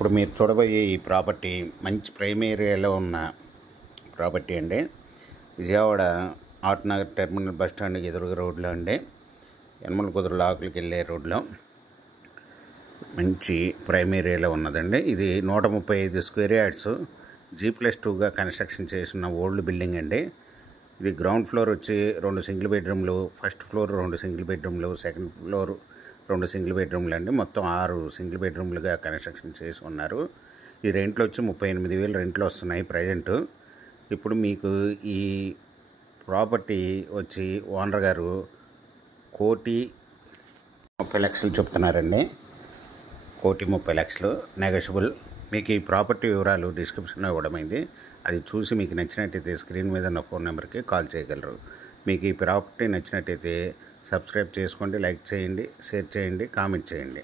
ఇప్పుడు మీరు చూడబోయే ఈ ప్రాపర్టీ మంచి ప్రైమ్ ఏరియాలో ఉన్న ప్రాపర్టీ అండి. విజయవాడ ఆటనగర్ టెర్మినల్ బస్ స్టాండ్కి ఎదురుగా రోడ్లో అండి, యనమల కుదురు లాకులకి వెళ్ళే రోడ్లో మంచి ప్రైమ్ ఏరియాలో ఉన్నదండి. ఇది 135 స్క్వేర్ యార్డ్స్ G+2గా కన్స్ట్రక్షన్ చేసిన ఓల్డ్ బిల్డింగ్ అండి. ఇది గ్రౌండ్ ఫ్లోర్ వచ్చి 2 సింగిల్ బెడ్రూమ్లు, ఫస్ట్ ఫ్లోర్ 2 సింగిల్ బెడ్రూమ్లు, సెకండ్ ఫ్లోర్ 2 సింగిల్ బెడ్రూమ్లు అండి. మొత్తం 6 సింగిల్ బెడ్రూమ్లుగా కన్స్ట్రక్షన్ చేసి ఉన్నారు. ఈ రెంట్లు వచ్చి 38,000 రెంట్లు వస్తున్నాయి ప్రజెంటు. ఇప్పుడు మీకు ఈ ప్రాపర్టీ వచ్చి ఓనర్ గారు 1,30,00,000 చెప్తున్నారండి. 1,30,00,000 నెగోషియబుల్. మీకు ఈ ప్రాపర్టీ వివరాలు డిస్క్రిప్షన్లో ఇవ్వడమైంది. అది చూసి మీకు నచ్చినట్టయితే స్క్రీన్ మీద ఉన్న ఫోన్ నెంబర్కి కాల్ చేయగలరు. మీకు ఈ ప్రాపర్టీ నచ్చినట్టయితే సబ్స్క్రైబ్ చేసుకోండి, లైక్ చేయండి, షేర్ చేయండి, కామెంట్ చేయండి.